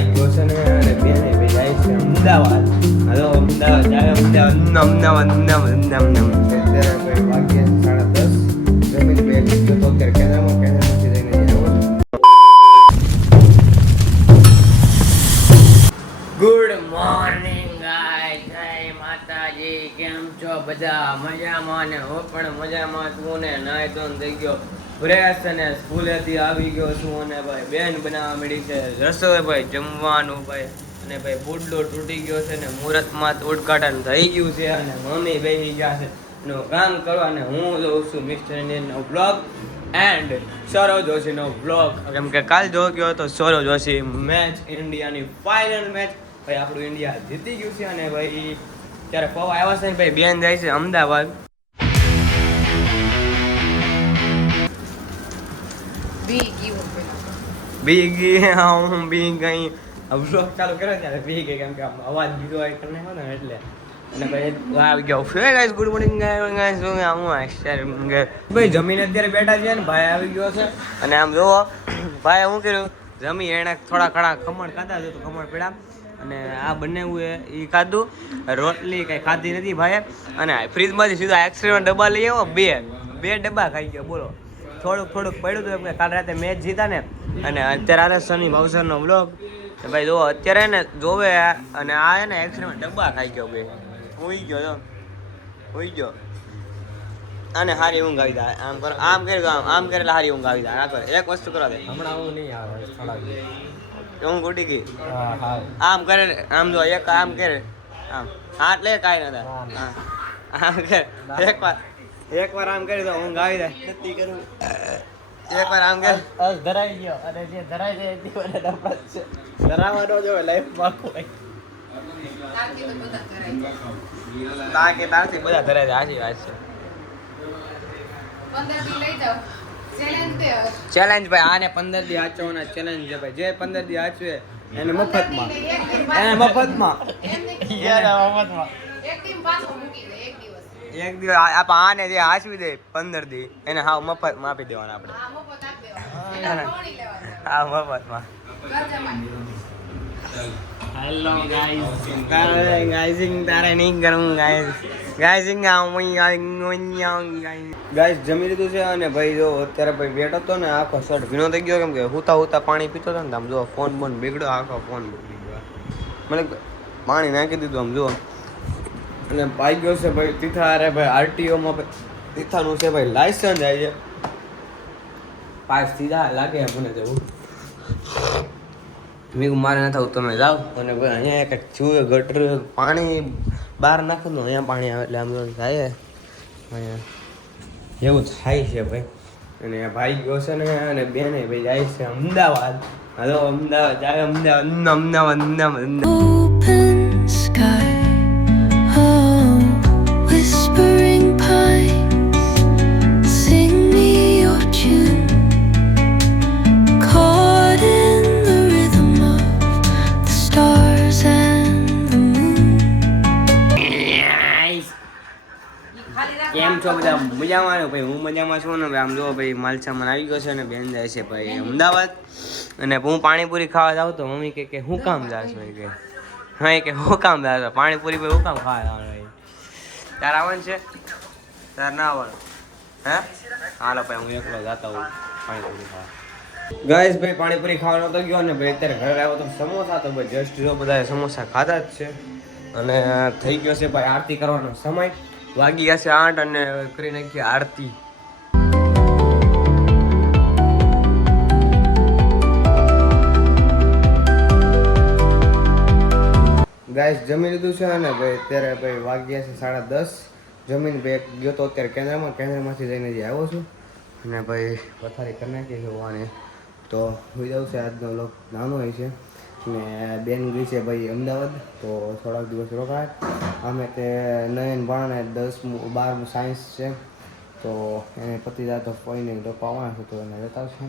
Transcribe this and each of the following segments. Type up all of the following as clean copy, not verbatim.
ભાઈ ગયો છે ને અને બેને ભાઈ જાય છે અમદાવાદ. હાલો અમદાવાદ જાય, અમદાવાદ. અત્યારે ભાઈ વાગ્યા 10:30. જમીન બે લીધો તો અત્યારે કેન્દ્રમાંથી જઈને આવ્યો. ગુડ મોર્નિંગ ગાઈસ, જય માતાજી. કેમ છો બધા? મજામાં? ને હું પણ મજામાં છું ને નાઈ ધોઈને થઈ ગયો ફ્રેશ અને સ્કૂલેથી આવી ગયો છું અને ભાઈ બેન બનાવવા મળી છે રસોઈ ભાઈ જમવાનું ભાઈ. અને ભાઈ બુડલો તૂટી ગયો છે ને મુહૂર્તમાં ઉદઘાટન થઈ ગયું છે અને મમ્મી બેસી ગયા છે નું કામ કરવા અને હું જોઉં છું મિસ્ટર ઇન્ડિયનનો બ્લોગ એન્ડ સૌરવ જોશીનો બ્લોગ. કેમ કે કાલ જો ગયો તો સૌરવ જોશી મેચ, ઇન્ડિયાની ફાઇનલ મેચ. ભાઈ આપણું ઇન્ડિયા જીતી ગયું છે અને ભાઈ ત્યારે પવા આવ્યા છે ને ભાઈ બેન જાય છે અમદાવાદ. બી ગઈ બ્લોગ ચાલુ કર્યો ત્યારે બી ગઈ કેમ કે અવાજ બીજો હોય કરીને હોય ને એટલે. અને ભાઈ આવી ગયો ગાઈસ, ગુડ મોર્નિંગ ગાઈસ. ભાઈ જમીને અત્યારે બેઠા છે ને ભાઈ આવી ગયો છે અને આમ જોવો ભાઈ શું કર્યું જમી એને થોડા ઘણા ખમણ ખાધા છે તો ખમણ પીડા અને આ બંને એ ખાધું. રોટલી કઈ ખાધી નથી ભાઈ. અને ફ્રીજમાંથી સીધા એક્સરેના ડબ્બા લઈ આવ્યો, બે ડબ્બા ખાઈ ગયો. બોલો થોડુંક પડ્યું હતું એમ કે કાલ રાતે મેચ જીતા ને. અને અત્યારે આ શનિ ભાવસરનો બ્લોગ ભાઈ જો અત્યારે ને જોવે અને આ ને એક્સરેમાં ડબ્બા ખાઈ ગયો. બે હોઈ ગયો અને હારી ઊંઘ આવી જાય. આમ કરેલા હારી ઊંઘ આવી જાય. એક વસ્તુ કરવા દે હમણાં ઊંઘ નહીં આવે, ઊંઘ ઉડી ગઈ. આમ કરે આમ જો એક આમ કરે આમ એટલે કાંઈ ના થાય. આમ કરે એકવાર આમ કરી તો ઊંઘ આવી જાય. નથી કરું એકવાર આમ કરે ધરાઈ ગયો અને જે ધરાઈ જાય એ છે ધરાવવાનો જો લાઈફમાં કોઈ તારથી બધા ધરાય છે. આજી વાત છે. ચેલેન્જ ભાઈ આને 15 દી આચવવાના ચેલેન્જ છે ભાઈ. જે 15 દી આચવે એને મફતમાં એક દિવસ આને જે આચવી દે 15 દી એને હાવ મફતમાં આપી દેવાના આપણે. હા મફતમાં. હેલો ગાઈઝ તારે નહીં કરું ગાઈઝ જમી લીધું છે અને ભાઈ જો અત્યારે ભાઈ બેઠો હતો ને આખો શર્ટ ભીનો થઈ ગયો કેમ કે હુતા પાણી પીતો હતો ને આમ જો ફોન બગડ્યો, આખો ફોન બગડી ગયો. મને પાણી નાખી દીધું આમ જો. અને પાઈ ગયો છે ભાઈ તીથા. અરે ભાઈ આરટીઓમાં તીથાનું છે ભાઈ લાયસન્સ આવી છે. પાસ સીધા લાગે મને જવું. મેં મારે ન થવું તમે જાઓ. અને ભાઈ અહીંયા કંઈક જુએ ગટર પાણી બહાર નાખું તો અહીંયા પાણી આવે એટલે આમ થાય અહીંયા એવું થાય છે ભાઈ. અને ભાઈ ગયો છે ને અને બેને ભાઈ જાય છે અમદાવાદ. હાલો અમદાવાદ જાય, Ahmedabad. Open sky, oh, whispering pines, sing me your tune, caught in the rhythm of the stars and the moon. કેમ છો બધા? મજામાં? ભાઈ હું મજામાં છું ને. આમ જો ભાઈ માલ સામાન આવી ગયો છે અને બેન જાય છે ભાઈ અમદાવાદ. અને હું પાણીપુરી ખાવા જાઉં તો મમ્મી કે શું કામ જાશ ભાઈ કે હા કે શું કામ જાશ પાણીપુરી ભાઈ શું કામ ખાવા જવાનું ભાઈ? તાર આવવાનું છે? તાર ના આવવાનું? હે હાલો ભાઈ હું એકલો જતા હોઉં પાણીપુરી ખાવા. ગાઈસ ભાઈ પાણીપુરી ખાવાનો તો ગયો ને ભાઈ અત્યારે ઘરે આવ્યો તો સમોસા તો ભાઈ જસ્ટ જો બધા સમોસા ખાધા જ છે. અને થઈ ગયો છે ભાઈ આરતી કરવાનો સમય. વાગી ગયા છે 8 અને કરી નાખી આરતી. ગાઈસ જમી લીધું છે અને ભાઈ અત્યારે ભાઈ વાગ્યા છે 10:30. જમીન ભાઈ ગયો તો અત્યારે કેન્દ્રમાંથી જઈને જે આવ્યો છું અને ભાઈ પથારી કરી નાખી છે હોવાને તો હોઈ જાવ છે. આજનો લોક નાનો હોય છે ને બેન ગઈ છે ભાઈ અમદાવાદ તો થોડાક દિવસ રોકાય. અમે તે નયન ભણે 10મું 12મું સાયન્સ છે તો એને પતિ જાય તો ફોઈને લોકો આવવાના છે તો એને જતા છે.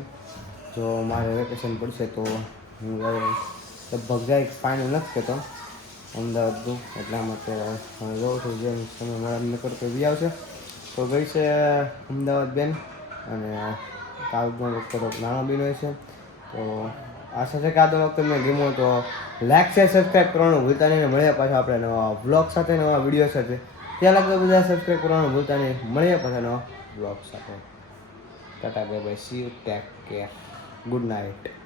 જો મારે વેકેશન પડશે તો હું લગભગ જાય ફાઇનલ નથી કહેતો અમદાવાદ એટલા માટે જોઉં છું જેમ તમે મારા નીકળતો બી આવશે તો ગઈ છે અમદાવાદ બેન. અને કાલનો થોડોક નાનો બીન હોય છે તો આશા છે કે આ તો તમને ગમ્યો તો લાઈક શેર સબસ્ક્રાઈબ કરવાનું ભૂલતા નહીં. મળીએ પાછા આપણે નવા વ્લોગ સાથે, નવા વિડીયો સાથે. ત્યાં લગતા બધા સબસ્ક્રાઈબ કરવાનું ભૂલતા નહીં. મળીએ પાછા નવા વ્લોગ સાથે. Tata bye bye, C you, take care, good night.